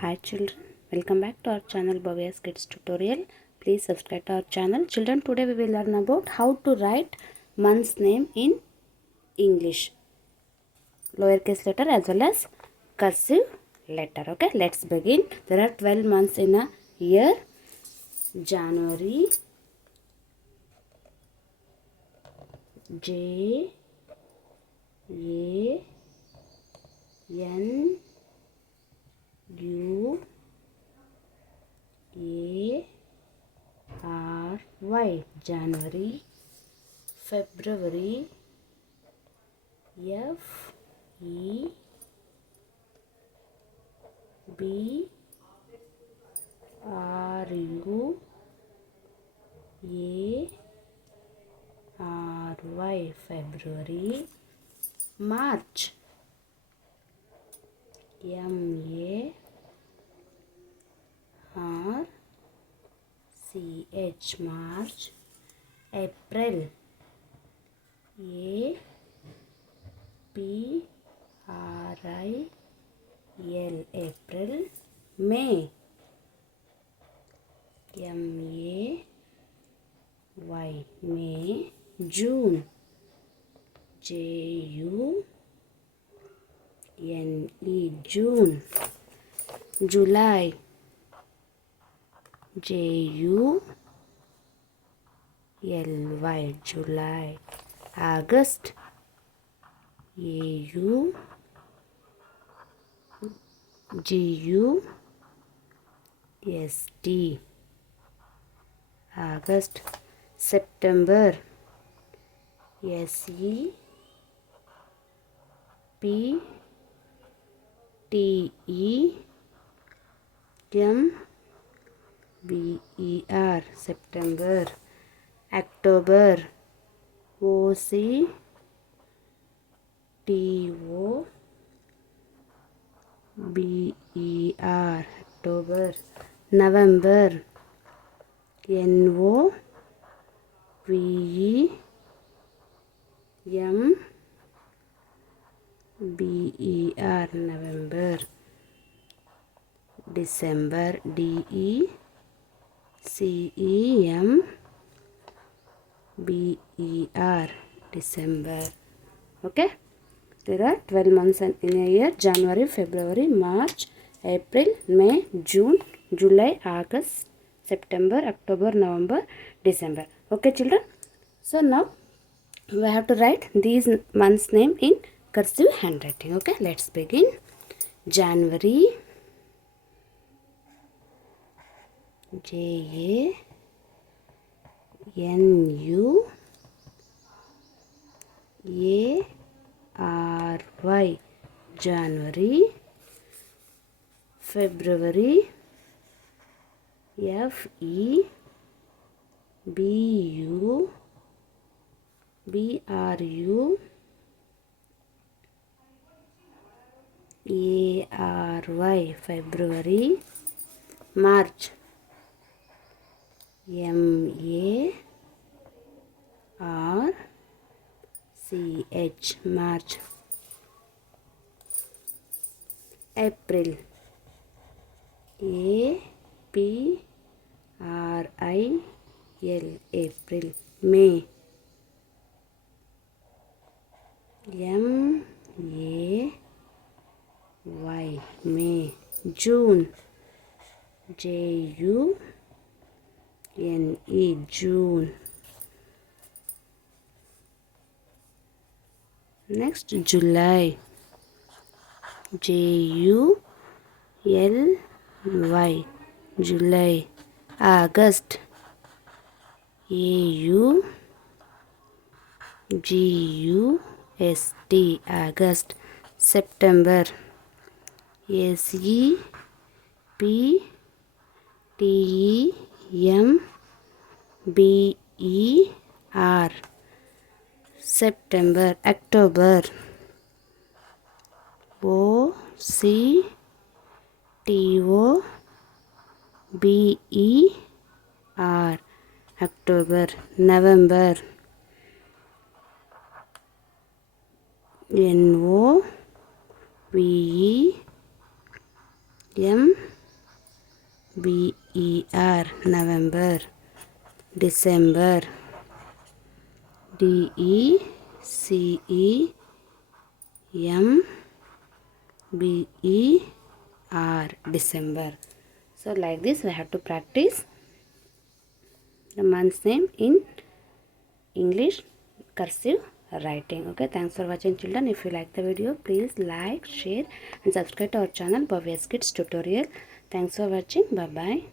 Hi children, welcome back to our channel Bhavya's Kids Tutorial. Please subscribe to our channel. Children, today we will learn about how to write month's name in English. Lowercase letter as well as cursive letter. Okay, let's begin. There are 12 months in a year. January, J A N U A R Y, January. February, F E B R U A R Y, February. March, M A R C H, March. April, A P R I L, April. May, M A Y, May. June, J U N E, June. July, J U L Y, July. August, A U G U S T, August. September, S E P T E M B E R, September. October, O C T O B E R, October. November, N O V E M B E R, November. December, D E C E M B E R, December. Okay, there are 12 months in a year: January, February, March, April, May, June, July, August, September, October, November, December. Okay children, so now we have to write these months name in cursive handwriting. Okay, let's begin. January, J A N U A R Y, January. February, F E B U B R U A R Y, February. March, M A R C H, March. April, A P R I L, April. May, M A Y, May. June, J U N E, June. Next, July, J U L Y, July. August, A U G U S T, August. September, S E P T E M B E R, September. October, O C T O B E R, October. November, N O V E N-V-E-R, November. December, D-E-C-E-M-B-E-R, December. So like this we have to practice the month's name in English cursive writing. Okay, thanks for watching, children. If you like the video, please like, share and subscribe to our channel Bhavya's Kids Tutorial. Thanks for watching. Bye bye.